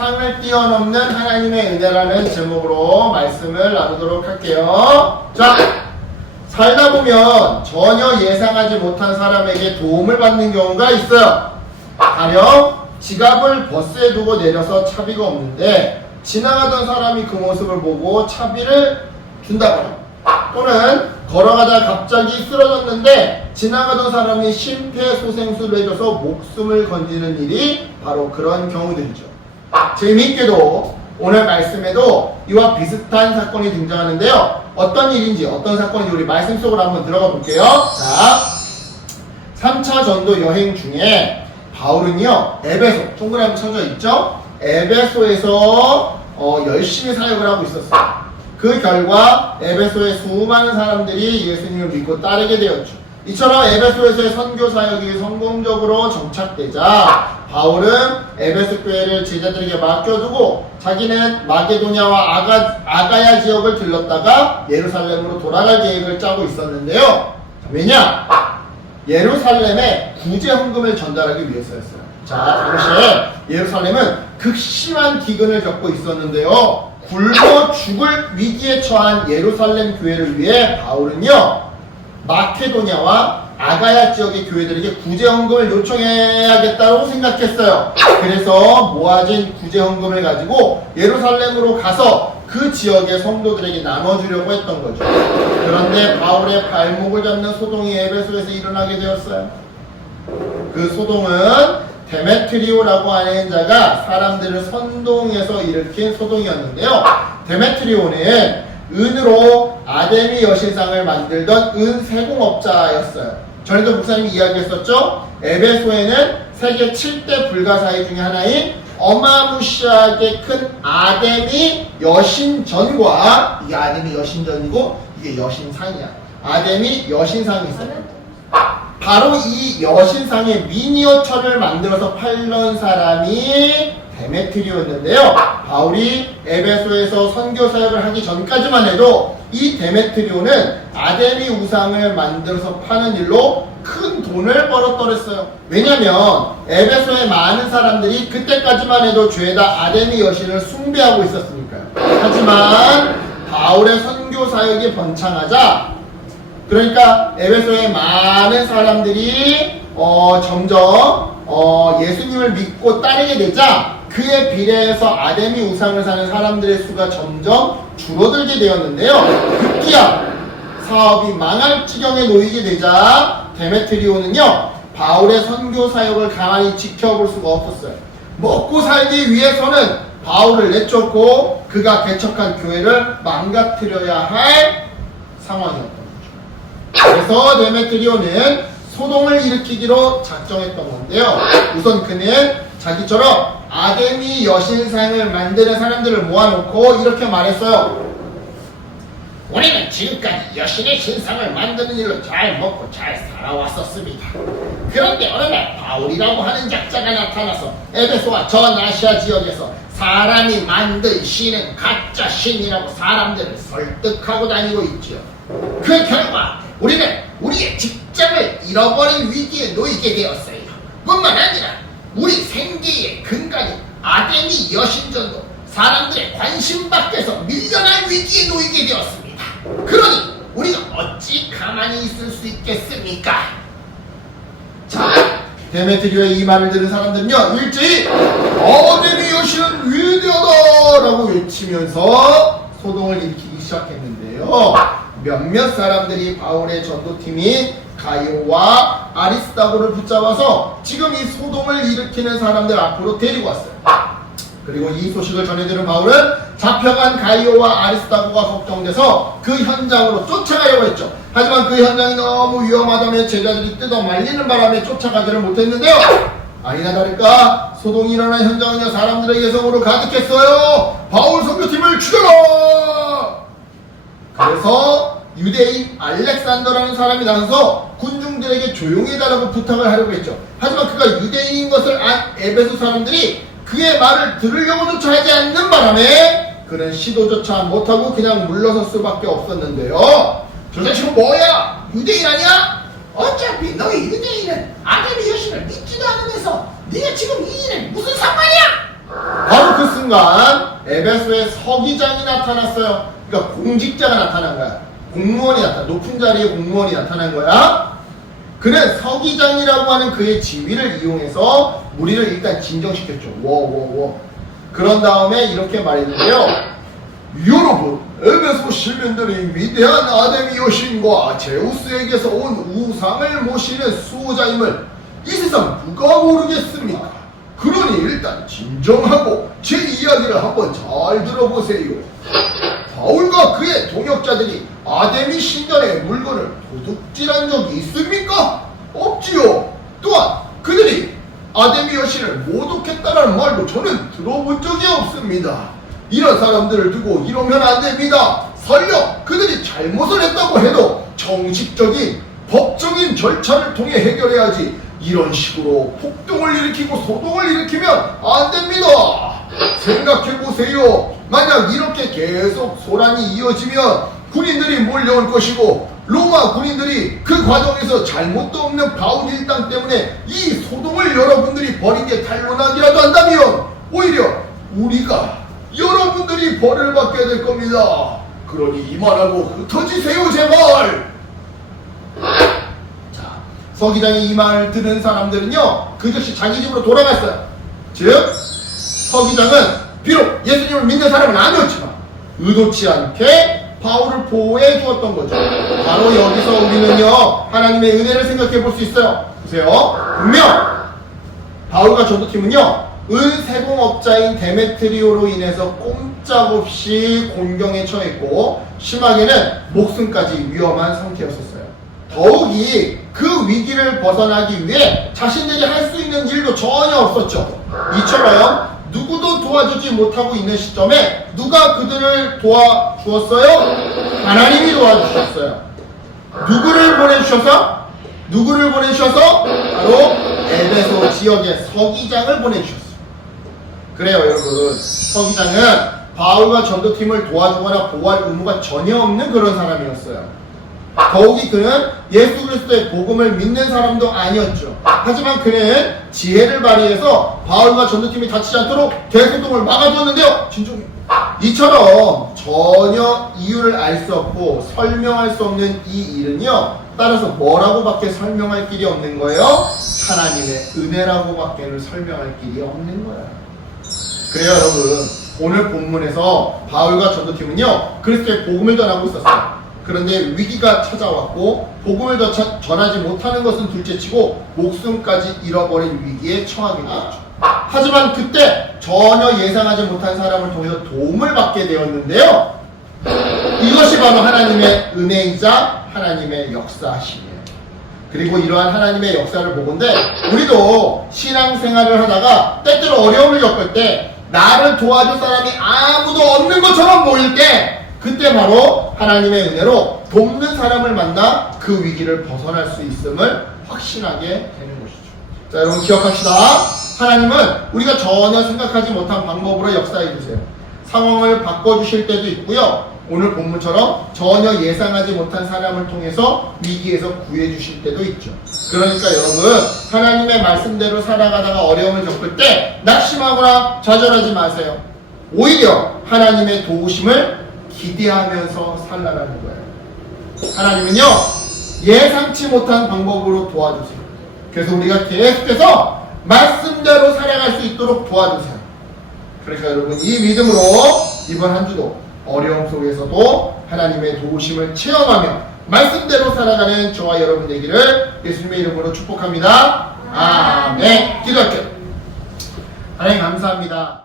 상을 뛰어넘는 하나님의 은혜라는 제목으로 말씀을 나누도록 할게요. 자, 살다 보면 전혀 예상하지 못한 사람에게 도움을 받는 경우가 있어요. 가령 지갑을 버스에 두고 내려서 차비가 없는데 지나가던 사람이 그 모습을 보고 차비를 준다거나, 또는 걸어가다 갑자기 쓰러졌는데 지나가던 사람이 심폐소생술을 해줘서 목숨을 건지는 일이 바로 그런 경우들이죠. 재미있게도 오늘 말씀에도 이와 비슷한 사건이 등장하는데요. 어떤 일인지, 어떤 사건인지 우리 말씀 속으로 한번 들어가 볼게요. 자, 3차 전도 여행 중에 바울은요, 에베소, 동그라미 쳐져 있죠? 에베소에서 열심히 사역을 하고 있었어요. 그 결과 에베소의 수많은 사람들이 예수님을 믿고 따르게 되었죠. 이처럼 에베소에서의 선교 사역이 성공적으로 정착되자 바울은 에베소 교회를 제자들에게 맡겨두고 자기는 마게도냐와 아가야 지역을 들렀다가 예루살렘으로 돌아갈 계획을 짜고 있었는데요. 왜냐? 예루살렘에 구제 헌금을 전달하기 위해서였어요. 자, 당시에 예루살렘은 극심한 기근을 겪고 있었는데요. 굶어 죽을 위기에 처한 예루살렘 교회를 위해 바울은요, 마케도냐와 아가야 지역의 교회들에게 구제 헌금을 요청해야겠다고 생각했어요. 그래서 모아진 구제 헌금을 가지고 예루살렘으로 가서 그 지역의 성도들에게 나눠주려고 했던 거죠. 그런데 바울의 발목을 잡는 소동이 에베소에서 일어나게 되었어요. 그 소동은 데메트리오라고 하는 자가 사람들을 선동해서 일으킨 소동이었는데요. 데메트리오는 은으로 아데미 여신상을 만들던 은세공업자였어요. 전에도 목사님이 이야기했었죠. 에베소에는 세계 7대 불가사의 중에 하나인 어마무시하게 큰 아데미 여신전과, 이게 아데미 여신전이고 이게 여신상이야. 아데미 여신상이 있어요. 바로 이 여신상의 미니어처를 만들어서 팔던 사람이 데메트리오였는데요. 바울이 에베소에서 선교 사역을 하기 전까지만 해도 이 데메트리오는 아데미 우상을 만들어서 파는 일로 큰 돈을 벌었더랬어요. 왜냐면 에베소의 많은 사람들이 그때까지만 해도 죄다 아데미 여신을 숭배하고 있었으니까요. 하지만 바울의 선교 사역이 번창하자, 그러니까 에베소의 많은 사람들이 점점 예수님을 믿고 따르게 되자 그에 비례해서 아데미 우상을 사는 사람들의 수가 점점 줄어들게 되었는데요. 급기야 사업이 망할 지경에 놓이게 되자 데메트리오는요, 바울의 선교 사역을 가만히 지켜볼 수가 없었어요. 먹고 살기 위해서는 바울을 내쫓고 그가 개척한 교회를 망가뜨려야 할 상황이었던 거죠. 그래서 데메트리오는 소동을 일으키기로 작정했던 건데요. 우선 그는 자기처럼 아데미 여신상을 만드는 사람들을 모아놓고 이렇게 말했어요. 우리는 지금까지 여신의 신상을 만드는 일로 잘 먹고 잘 살아왔었습니다. 그런데 어느 날 바울이라고 하는 작자가 나타나서 에베소와 전 아시아 지역에서 사람이 만든 신은 가짜 신이라고 사람들을 설득하고 다니고 있지요. 그 결과 우리는 우리의 직장을 잃어버릴 위기에 놓이게 되었어요. 뿐만 아니라 우리 생계의 근간인 아데미 여신전도 사람들의 관심 밖에서 밀려날 위기에 놓이게 되었습니다. 그러니 우리가 어찌 가만히 있을 수 있겠습니까? 자, 데메트리오의 이 말을 들은 사람들은요, 일제히 아데미 여신은 위대하다 라고 외치면서 소동을 일으키기 시작했는데요. 몇몇 사람들이 바울의 전도팀인 가이오와 아리스다고를 붙잡아서 지금 이 소동을 일으키는 사람들 앞으로 데리고 왔어요. 그리고 이 소식을 전해들은 바울은 잡혀간 가이오와 아리스다고가 걱정돼서 그 현장으로 쫓아가려고 했죠. 하지만 그 현장이 너무 위험하다며 제자들이 뜯어 말리는 바람에 쫓아가지를 못했는데요. 아니나 다를까 소동이 일어난 현장은요, 사람들의 예성으로 가득했어요. 바울 선교팀을 죽여라! 그래서 유대인 알렉산더라는 사람이 나서서 군중들에게 조용히 해달라고 부탁을 하려고 했죠. 하지만 그가 유대인인 것을 안 에베소 사람들이 그의 말을 들으려고조차 하지 않는 바람에 그는 시도조차 못하고 그냥 물러설 수밖에 없었는데요. 저 자식은 뭐야? 유대인 아니야? 어차피 너희 유대인은 아데미 여신을 믿지도 않으면서 네가 지금 이 일에 무슨 상관이야? 바로 그 순간 에베소에 서기장이 나타났어요. 그러니까 공직자가 나타난 거야. 공무원이 높은 자리에 공무원이 나타난 거야. 그는 서기장이라고 하는 그의 지위를 이용해서 무리를 일단 진정시켰죠. 그런 다음에 이렇게 말했는데요. 여러분, 에베소 시민들이 위대한 아데미 여신과 제우스에게서 온 우상을 모시는 수호자임을 이 세상 누가 모르겠습니까? 그러니 일단 진정하고 제 이야기를 한번 잘 들어보세요. 바울과 그의 동역자들이 아데미 신전의 물건을 도둑질한 적이 있습니까? 없지요. 또한 그들이 아데미 여신을 모독했다는 말도 저는 들어본 적이 없습니다. 이런 사람들을 두고 이러면 안 됩니다. 설령 그들이 잘못을 했다고 해도 정식적인 법적인 절차를 통해 해결해야지 이런 식으로 폭동을 일으키고 소동을 일으키면 안 됩니다. 생각해보세요. 만약 이렇게 계속 소란이 이어지면 군인들이 몰려올 것이고 로마 군인들이 그 과정에서 잘못도 없는 바울 일당 때문에 이 소동을 여러분들이 벌인 게 탄로나기라도 한다면 오히려 우리가 여러분들이 벌을 받게 될 겁니다. 그러니 이만하고 흩어지세요 제발. 자, 서기장이 이 말을 들은 사람들은요 그것이 자기 집으로 돌아갔어요. 즉 서기장은 비록 예수님을 믿는 사람은 아니었지만 의도치 않게 바울을 보호해 주었던 거죠. 바로 여기서 우리는요 하나님의 은혜를 생각해 볼 수 있어요. 보세요. 분명 바울과 전도팀은요 은세공업자인 데메트리오로 인해서 꼼짝없이 곤경에 처했고 심하게는 목숨까지 위험한 상태였었어요. 더욱이 그 위기를 벗어나기 위해 자신들이 할 수 있는 일도 전혀 없었죠. 이처럼 누구도 도와주지 못하고 있는 시점에 누가 그들을 도와주었어요? 하나님이 도와주셨어요. 누구를 보내주셔서? 바로 에베소 지역의 서기장을 보내주셨어요. 그래요 여러분, 서기장은 바울과 전도팀을 도와주거나 보호할 의무가 전혀 없는 그런 사람이었어요. 더욱이 그는 예수 그리스도의 복음을 믿는 사람도 아니었죠. 하지만 그는 지혜를 발휘해서 바울과 전도팀이 다치지 않도록 대소동을 막아두었는데요. 진정해. 이처럼 전혀 이유를 알 수 없고 설명할 수 없는 이 일은요 따라서 뭐라고밖에 설명할 길이 없는 거예요? 하나님의 은혜라고밖에 설명할 길이 없는 거예요. 그래요 여러분, 오늘 본문에서 바울과 전도팀은요 그리스도의 복음을 전하고 있었어요. 그런데 위기가 찾아왔고 복음을 더 전하지 못하는 것은 둘째치고 목숨까지 잃어버린 위기에 처하게 되었죠. 하지만 그때 전혀 예상하지 못한 사람을 통해서 도움을 받게 되었는데요. 이것이 바로 하나님의 은혜이자 하나님의 역사심이에요. 그리고 이러한 하나님의 역사를 보건대 우리도 신앙생활을 하다가 때때로 어려움을 겪을 때 나를 도와줄 사람이 아무도 없는 것처럼 보일 때 그때 바로 하나님의 은혜로 돕는 사람을 만나 그 위기를 벗어날 수 있음을 확신하게 되는 것이죠. 자 여러분 기억합시다. 하나님은 우리가 전혀 생각하지 못한 방법으로 역사해 주세요. 상황을 바꿔주실 때도 있고요. 오늘 본문처럼 전혀 예상하지 못한 사람을 통해서 위기에서 구해 주실 때도 있죠. 그러니까 여러분 하나님의 말씀대로 살아가다가 어려움을 겪을 때 낙심하거나 좌절하지 마세요. 오히려 하나님의 도우심을 기대하면서 살라라는 거예요. 하나님은요 예상치 못한 방법으로 도와주세요. 그래서 우리가 계속해서 말씀대로 살아갈 수 있도록 도와주세요. 그러니까 여러분 이 믿음으로 이번 한 주도 어려움 속에서도 하나님의 도우심을 체험하며 말씀대로 살아가는 저와 여러분 되기를 예수님의 이름으로 축복합니다. 아멘. 기도할게요. 하나님 감사합니다.